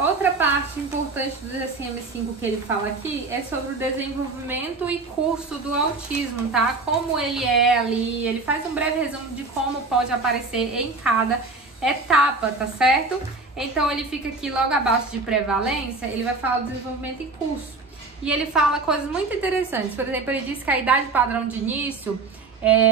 Outra parte importante do DSM-5 que ele fala aqui é sobre o desenvolvimento e curso do autismo, tá? Como ele é ali, ele faz um breve resumo de como pode aparecer em cada etapa, tá certo? Então ele fica aqui logo abaixo de prevalência, ele vai falar do desenvolvimento em curso. E ele fala coisas muito interessantes. Por exemplo, ele diz que a idade padrão de início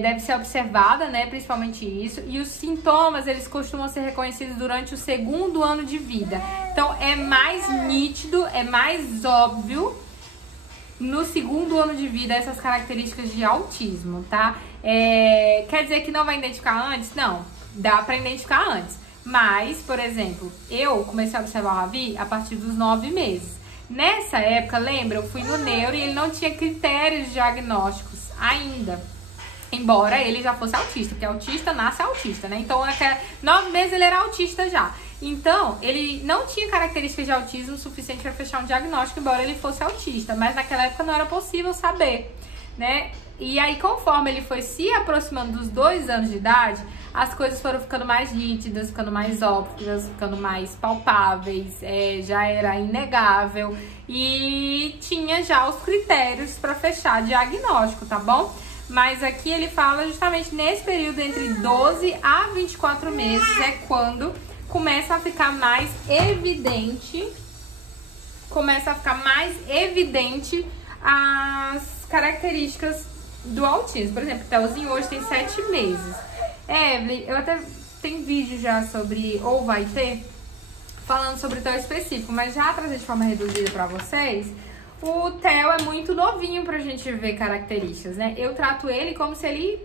deve ser observada, né? Principalmente isso. E os sintomas, eles costumam ser reconhecidos durante o 2º ano de vida. Então, é mais nítido, é mais óbvio no 2º ano de vida essas características de autismo, tá? Quer dizer que não vai identificar antes? Não, dá pra identificar antes. Mas, por exemplo, eu comecei a observar o Ravi a partir dos 9 meses. Nessa época, lembra, eu fui no neuro e ele não tinha critérios diagnósticos ainda. Embora ele já fosse autista, porque autista nasce autista, né? Então, até 9 meses ele era autista já. Então, ele não tinha características de autismo suficiente para fechar um diagnóstico, embora ele fosse autista. Mas naquela época não era possível saber, né? E aí, conforme ele foi se aproximando dos 2 anos de idade, as coisas foram ficando mais nítidas, ficando mais óbvias, ficando mais palpáveis, já era inegável e tinha já os critérios para fechar diagnóstico, tá bom? Mas aqui ele fala justamente nesse período entre 12 a 24 meses é quando começa a ficar mais evidente, as características do autismo. Por exemplo, o Telzinho hoje tem 7 meses. Evelyn, eu até tenho vídeo já sobre, ou vai ter, falando sobre o Theo específico, mas já trazer de forma reduzida pra vocês. O Theo é muito novinho pra gente ver características, né? Eu trato ele como se ele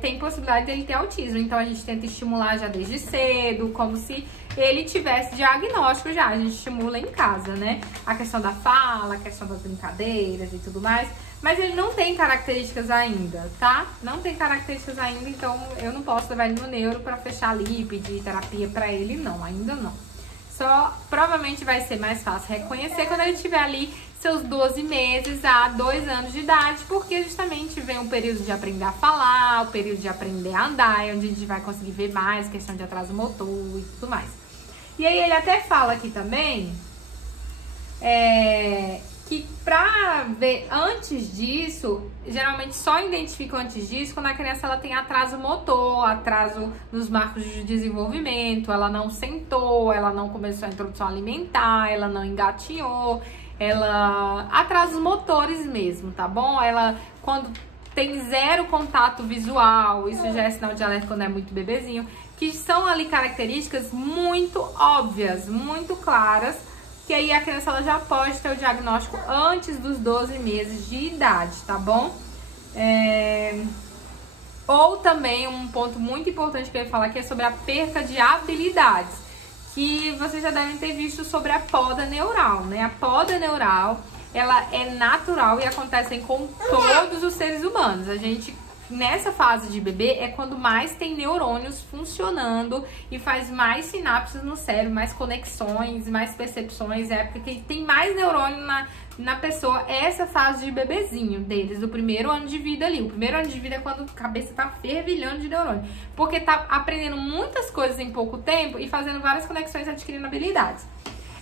tem possibilidade dele ter autismo. Então a gente tenta estimular já desde cedo, como se ele tivesse diagnóstico já. A gente estimula em casa, né? A questão da fala, a questão das brincadeiras e tudo mais. Mas ele não tem características ainda, tá? Não tem características ainda, então eu não posso levar ele no neuro pra fechar ali, pedir terapia pra ele, não, ainda não. Só provavelmente vai ser mais fácil reconhecer quando ele tiver ali seus 12 meses a 2 anos de idade, porque justamente vem o período de aprender a falar, o período de aprender a andar, onde a gente vai conseguir ver mais questão de atraso motor e tudo mais. E aí ele até fala aqui também que pra ver antes disso, geralmente só identificam antes disso quando a criança ela tem atraso motor, atraso nos marcos de desenvolvimento, ela não sentou, ela não começou a introdução alimentar, ela não engatinhou, atrasos motores mesmo, tá bom? Ela quando tem 0 contato visual, isso já é sinal de alerta quando é muito bebezinho, que são ali características muito óbvias, muito claras, que aí a criança ela já pode ter o diagnóstico antes dos 12 meses de idade, tá bom? Ou também um ponto muito importante que eu ia falar aqui é sobre a perca de habilidades, que vocês já devem ter visto sobre a poda neural, né? A poda neural, ela é natural e acontece com todos os seres humanos. A gente, nessa fase de bebê, é quando mais tem neurônios funcionando e faz mais sinapses no cérebro, mais conexões, mais percepções, porque tem mais neurônio na pessoa. Essa fase de bebezinho deles, do 1º ano de vida ali. O 1º ano de vida é quando a cabeça tá fervilhando de neurônio, porque tá aprendendo muitas coisas em pouco tempo e fazendo várias conexões, adquirindo habilidades.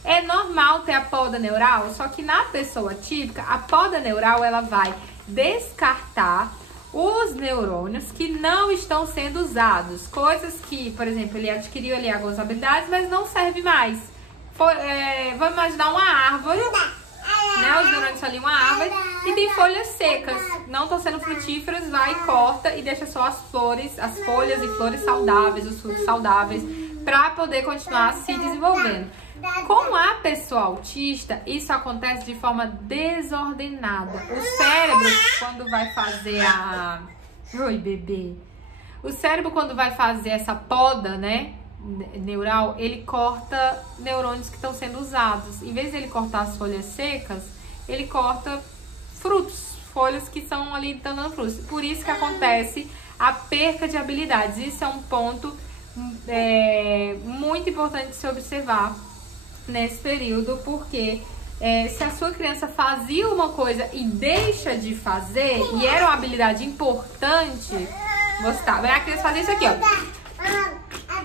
É normal ter a poda neural, só que na pessoa típica, a poda neural ela vai descartar os neurônios que não estão sendo usados. Coisas que, por exemplo, ele adquiriu ali algumas habilidades, mas não serve mais. Vamos imaginar uma árvore, né? Os neurônios são ali uma árvore e tem folhas secas, não estão sendo frutíferas, vai, corta e deixa só as flores, as folhas e flores saudáveis, os frutos saudáveis, para poder continuar se desenvolvendo. Com a pessoa autista, isso acontece de forma desordenada. O cérebro, quando vai fazer Oi, bebê. O cérebro, quando vai fazer essa poda, né, neural, ele corta neurônios que estão sendo usados. Em vez de ele cortar as folhas secas, ele corta frutos, folhas que estão ali dando frutos. Por isso que acontece a perca de habilidades. Isso é um ponto muito importante de se observar nesse período, porque se a sua criança fazia uma coisa e deixa de fazer, e era uma habilidade importante, a criança fazia isso aqui, ó.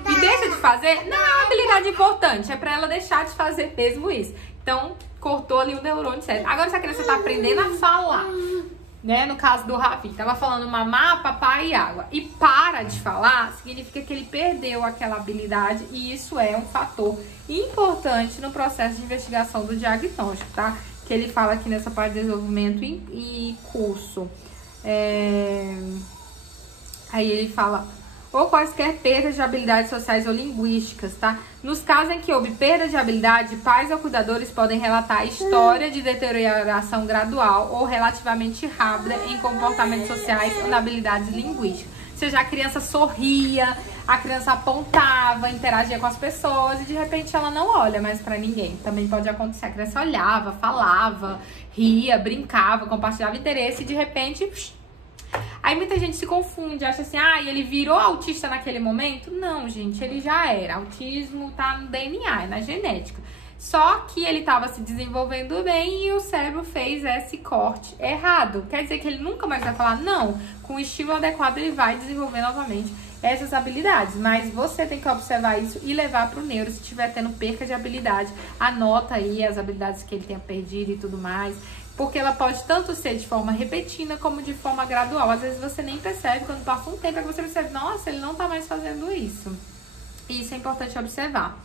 e deixa de fazer, não é uma habilidade importante, é pra ela deixar de fazer mesmo isso. Então, cortou ali o neurônio certo. Agora, se a criança tá aprendendo a falar, né? No caso do Ravi, tava falando mamá, papai e água, e para de falar, significa que ele perdeu aquela habilidade, e isso é um fator importante no processo de investigação do diagnóstico, tá? Que ele fala aqui nessa parte de desenvolvimento e curso. Aí ele fala, ou quaisquer perdas de habilidades sociais ou linguísticas, tá? Nos casos em que houve perda de habilidade, pais ou cuidadores podem relatar a história de deterioração gradual ou relativamente rápida em comportamentos sociais ou na habilidades linguísticas. Ou seja, a criança sorria, a criança apontava, interagia com as pessoas e de repente ela não olha mais pra ninguém. Também pode acontecer, a criança olhava, falava, ria, brincava, compartilhava interesse e de repente... Aí muita gente se confunde, acha assim, ele virou autista naquele momento? Não, gente, ele já era. Autismo tá no DNA, é na genética. Só que ele tava se desenvolvendo bem e o cérebro fez esse corte errado. Quer dizer que ele nunca mais vai falar? Não. Com o estímulo adequado ele vai desenvolver novamente essas habilidades. Mas você tem que observar isso e levar pro neuro se estiver tendo perca de habilidade. Anota aí as habilidades que ele tenha perdido e tudo mais. Porque ela pode tanto ser de forma repentina como de forma gradual. Às vezes você nem percebe, quando passa um tempo é que você percebe, nossa, ele não tá mais fazendo isso. E isso é importante observar.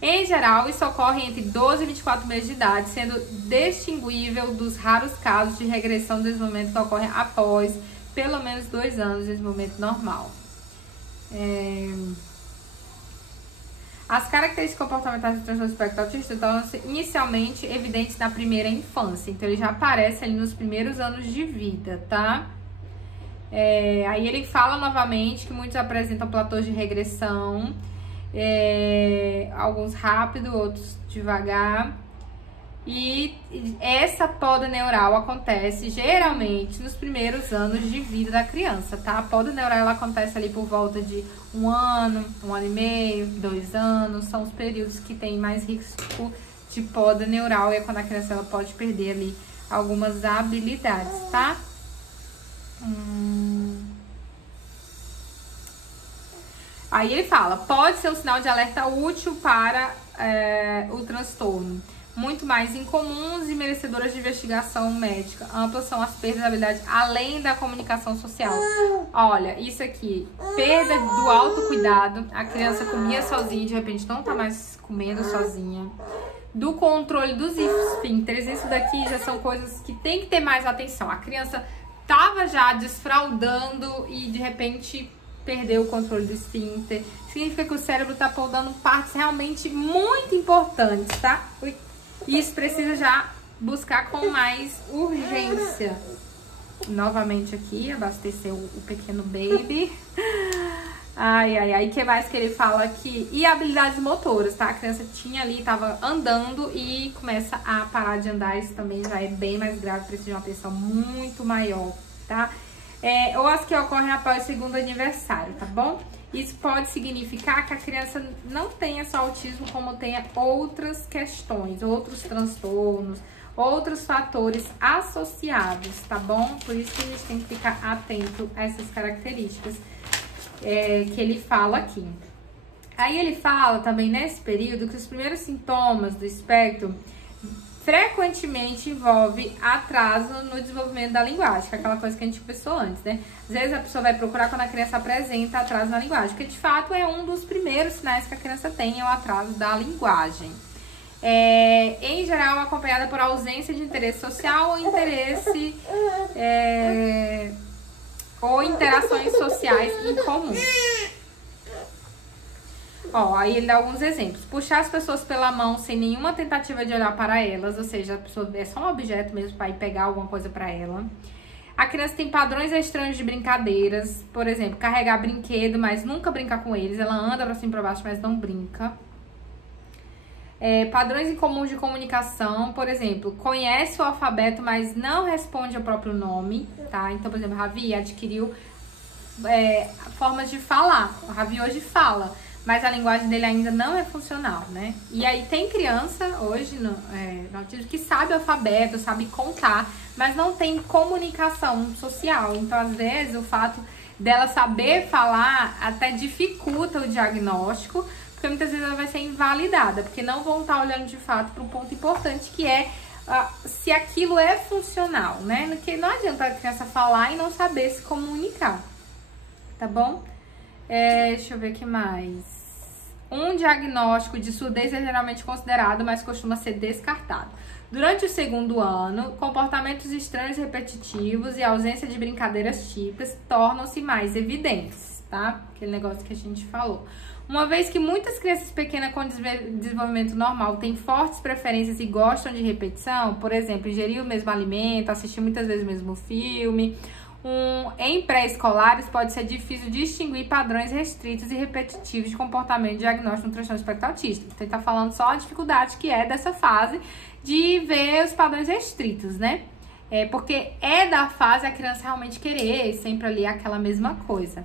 Em geral, isso ocorre entre 12 e 24 meses de idade, sendo distinguível dos raros casos de regressão do desenvolvimento que ocorrem após pelo menos 2 anos de desenvolvimento normal. As características comportamentais do transtorno espectro autista tornam-se inicialmente evidentes na primeira infância. Então, ele já aparece ali nos primeiros anos de vida, tá? Aí ele fala novamente que muitos apresentam platôs de regressão. Alguns rápido, outros devagar. E essa poda neural acontece geralmente nos primeiros anos de vida da criança, tá? A poda neural ela acontece ali por volta de 1 ano, 1 ano e meio, 2 anos. São os períodos que tem mais risco de poda neural e é quando a criança ela pode perder ali algumas habilidades, tá? Aí ele fala, pode ser um sinal de alerta útil para o transtorno. Muito mais incomuns e merecedoras de investigação médica ampla são as perdas de habilidade além da comunicação social. Olha, isso aqui, perda do autocuidado, a criança comia sozinha e de repente não tá mais comendo sozinha. Do controle dos esfíncteres, isso daqui já são coisas que tem que ter mais atenção. A criança tava já desfraldando e de repente perdeu o controle do esfíncter. Significa que o cérebro tá podando partes realmente muito importantes, tá? Isso precisa já buscar com mais urgência. Novamente aqui, abastecer o pequeno baby. O que mais que ele fala aqui? E habilidades motoras, tá? A criança tinha ali, tava andando e começa a parar de andar. Isso também já é bem mais grave, precisa de uma atenção muito maior, tá? Ou as que ocorrem após o 2º aniversário, tá bom? Isso pode significar que a criança não tenha só autismo, como tenha outras questões, outros transtornos, outros fatores associados, tá bom? Por isso que a gente tem que ficar atento a essas características que ele fala aqui. Aí ele fala também nesse período que os primeiros sintomas do espectro frequentemente envolve atraso no desenvolvimento da linguagem, que é aquela coisa que a gente conversou antes, né? Às vezes a pessoa vai procurar quando a criança apresenta atraso na linguagem, que de fato é um dos primeiros sinais que a criança tem, é o atraso da linguagem. Em geral, acompanhada por ausência de interesse social ou interesse ou interações sociais incomuns. Aí ele dá alguns exemplos. Puxar as pessoas pela mão sem nenhuma tentativa de olhar para elas, ou seja, a pessoa é só um objeto mesmo para ir pegar alguma coisa para ela. A criança tem padrões estranhos de brincadeiras, por exemplo, carregar brinquedo, mas nunca brinca com eles. Ela anda para cima e para baixo, mas não brinca. Padrões incomuns de comunicação, por exemplo, conhece o alfabeto, mas não responde ao próprio nome, tá? Então, por exemplo, Ravi adquiriu formas de falar. O Ravi hoje fala, mas a linguagem dele ainda não é funcional, né? E aí tem criança hoje no autismo que sabe o alfabeto, sabe contar, mas não tem comunicação social. Então, às vezes, o fato dela saber falar até dificulta o diagnóstico, porque muitas vezes ela vai ser invalidada, porque não vão estar olhando de fato para um ponto importante, que é se aquilo é funcional, né? Porque não adianta a criança falar e não saber se comunicar, tá bom? Deixa eu ver o que mais. Um diagnóstico de surdez é geralmente considerado, mas costuma ser descartado. Durante o segundo ano, comportamentos estranhos repetitivos e ausência de brincadeiras típicas tornam-se mais evidentes, tá? Aquele negócio que a gente falou. Uma vez que muitas crianças pequenas com desenvolvimento normal têm fortes preferências e gostam de repetição, por exemplo, ingerir o mesmo alimento, assistir muitas vezes o mesmo filme, em pré-escolares pode ser difícil distinguir padrões restritos e repetitivos de comportamento diagnóstico no transtorno espectro autista. Então, ele tá falando só a dificuldade que é dessa fase de ver os padrões restritos, né? Porque é da fase a criança realmente querer sempre ali aquela mesma coisa.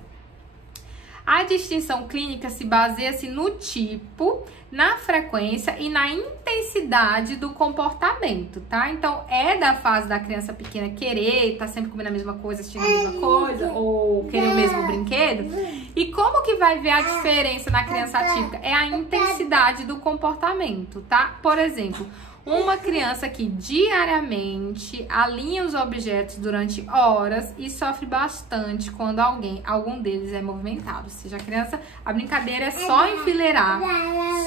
A distinção clínica se baseia-se no tipo, na frequência e na intensidade do comportamento, tá? Então, é da fase da criança pequena querer, tá sempre comendo a mesma coisa, assistindo a mesma coisa, ou querer o mesmo brinquedo. E como que vai ver a diferença na criança atípica? É a intensidade do comportamento, tá? Por exemplo, uma criança que diariamente alinha os objetos durante horas e sofre bastante quando algum deles é movimentado. Ou seja, a brincadeira é só enfileirar,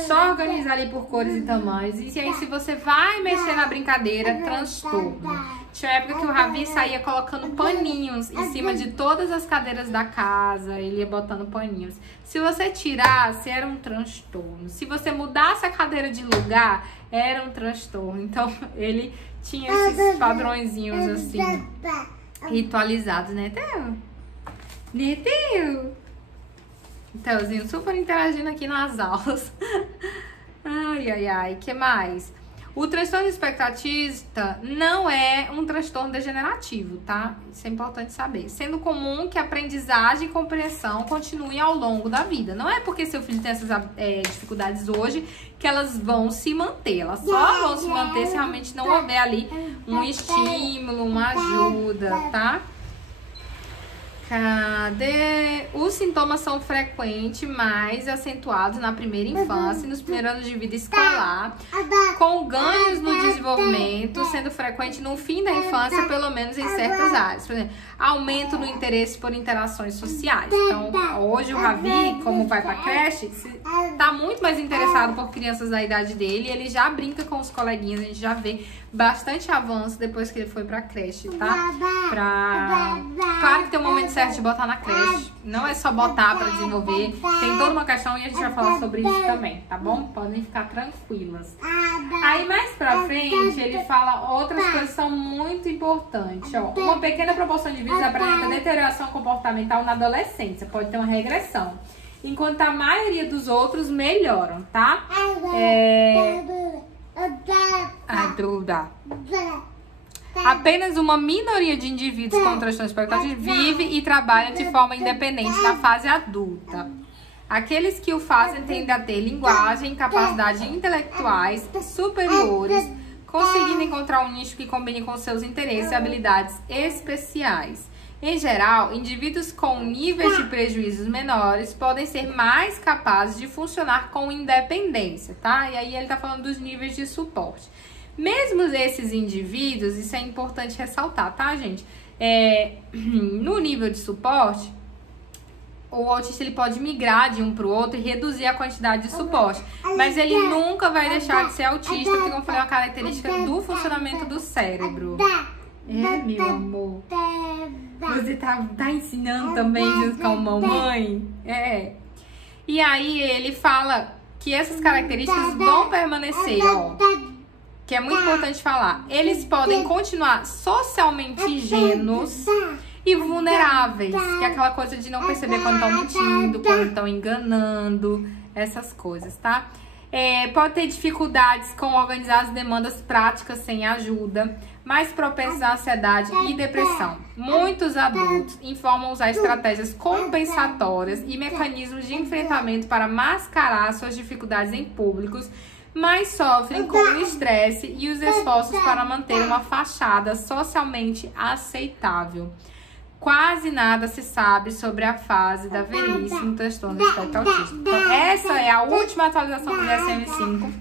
só organizar ali por cores e tamanhos. E aí, se você vai mexer na brincadeira, transtorno. Tinha uma época que o Ravi saía colocando paninhos em cima de todas as cadeiras da casa, ele ia botando paninhos. Se você tirasse, era um transtorno. Se você mudasse a cadeira de lugar, era um transtorno. Então, ele tinha esses padrõezinhos assim, ritualizados, né, Theo? Né, Theo? Theozinho super interagindo aqui nas aulas. Ai, ai, ai, que mais? O transtorno espectro autista não é um transtorno degenerativo, tá? Isso é importante saber. Sendo comum que a aprendizagem e compreensão continuem ao longo da vida. Não é porque seu filho tem essas dificuldades hoje que elas vão se manter. Elas só vão se manter se realmente não houver ali um estímulo, uma ajuda, tá? Cadê? Os sintomas são frequentes, mais acentuados na primeira infância e nos primeiros anos de vida escolar, com ganhos no desenvolvimento, sendo frequente no fim da infância, pelo menos em certas áreas. Por exemplo, aumento no interesse por interações sociais. Então, hoje o Ravi, como vai pra creche, tá muito mais interessado por crianças da idade dele, ele já brinca com os coleguinhas, a gente já vê bastante avanço depois que ele foi pra creche, tá? Claro que tem um momento certo de botar na creche, não é só botar pra desenvolver, tem toda uma questão e a gente vai falar sobre isso também, tá bom? Podem ficar tranquilas. Aí mais pra frente ele fala outras coisas que são muito importantes, ó. Uma pequena proporção de vídeos apresenta deterioração comportamental na adolescência, pode ter uma regressão, enquanto a maioria dos outros melhoram, tá? Apenas uma minoria de indivíduos com transtorno espectro autista vive e trabalha de forma independente na fase adulta. Aqueles que o fazem tendem a ter linguagem e capacidades intelectuais superiores, conseguindo encontrar um nicho que combine com seus interesses e habilidades especiais. Em geral, indivíduos com níveis de prejuízos menores podem ser mais capazes de funcionar com independência, tá? E aí ele tá falando dos níveis de suporte. Mesmo esses indivíduos, isso é importante ressaltar, tá, gente? No nível de suporte, o autista ele pode migrar de um para o outro e reduzir a quantidade de suporte. Mas ele nunca vai deixar de ser autista, porque, como eu falei, é uma característica do funcionamento do cérebro. Meu amor. Você tá ensinando também junto com a mamãe? E aí ele fala que essas características vão permanecer, ó. Que é muito importante falar. Eles podem continuar socialmente ingênuos e vulneráveis, que é aquela coisa de não perceber quando estão mentindo, quando estão enganando, essas coisas, tá? Pode ter dificuldades com organizar as demandas práticas sem ajuda, mais propensos à ansiedade e depressão. Muitos adultos informam usar estratégias compensatórias e mecanismos de enfrentamento para mascarar suas dificuldades em públicos, mas sofrem com o estresse e os esforços para manter uma fachada socialmente aceitável. quase nada se sabe sobre a fase da velhice no transtorno do espectro autista. Então, essa é a última atualização do DSM-5.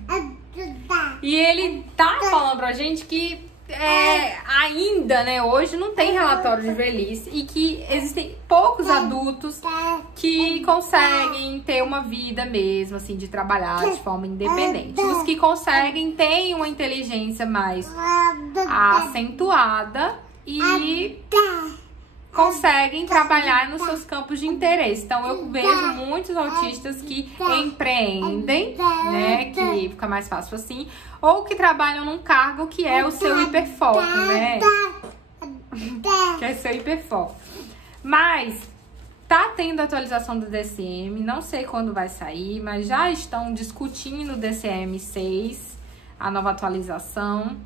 E ele tá falando pra gente que ainda, né, hoje não tem relatório de velhice e que existem poucos adultos que conseguem ter uma vida mesmo, assim, de trabalhar de forma independente. Os que conseguem têm uma inteligência mais acentuada e conseguem trabalhar nos seus campos de interesse. Então, eu vejo muitos autistas que empreendem, né, que fica mais fácil assim, ou que trabalham num cargo que é o seu hiperfoco, né, que é seu hiperfoco. Mas tá tendo atualização do DSM, não sei quando vai sair, mas já estão discutindo o DSM-6, a nova atualização.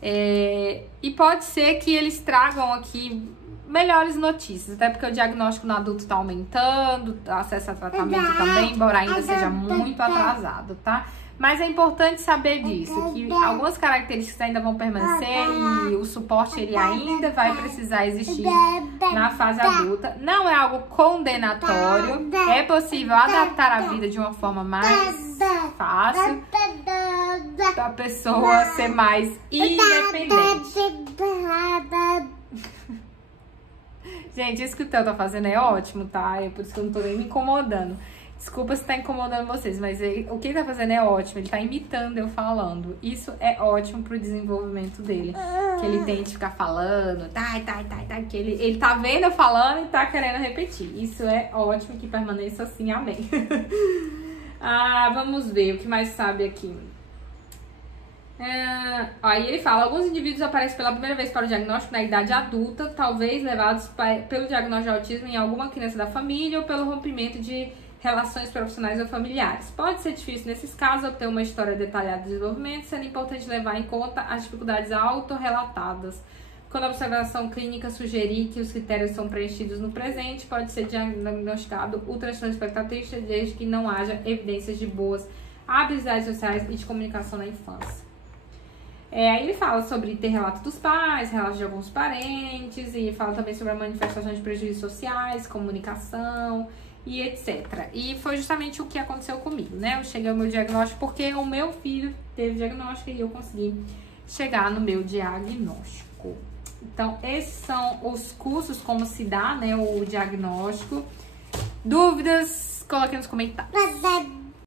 E pode ser que eles tragam aqui melhores notícias, até porque o diagnóstico no adulto tá aumentando, o acesso a tratamento também, embora ainda seja muito atrasado, tá? Mas é importante saber disso, que algumas características ainda vão permanecer e o suporte ele ainda vai precisar existir na fase adulta. Não é algo condenatório, é possível adaptar a vida de uma forma mais fácil para a pessoa ser mais independente. Gente, isso que o Theo tá fazendo é ótimo, tá? É por isso que eu não tô nem me incomodando. Desculpa se tá incomodando vocês, mas o que ele tá fazendo é ótimo. Ele tá imitando eu falando. Isso é ótimo pro desenvolvimento dele. Que ele tente ficar falando, que ele tá vendo eu falando e tá querendo repetir. Isso é ótimo, que permaneça assim, amém. Vamos ver o que mais sabe aqui. Aí ele fala, alguns indivíduos aparecem pela primeira vez para o diagnóstico na idade adulta, talvez levados pelo diagnóstico de autismo em alguma criança da família ou pelo rompimento de relações profissionais ou familiares. Pode ser difícil nesses casos obter uma história detalhada de desenvolvimento, sendo importante levar em conta as dificuldades autorrelatadas. Quando a observação clínica sugerir que os critérios são preenchidos no presente, pode ser diagnosticado o transtorno espectro autista desde que não haja evidências de boas habilidades sociais e de comunicação na infância. Aí ele fala sobre ter relato dos pais, relatos de alguns parentes, e fala também sobre a manifestação de prejuízos sociais, comunicação e etc. E foi justamente o que aconteceu comigo, né? Eu cheguei ao meu diagnóstico porque o meu filho teve diagnóstico e eu consegui chegar no meu diagnóstico. Então, esses são os cursos, como se dá, né, o diagnóstico. Dúvidas? Coloquem nos comentários.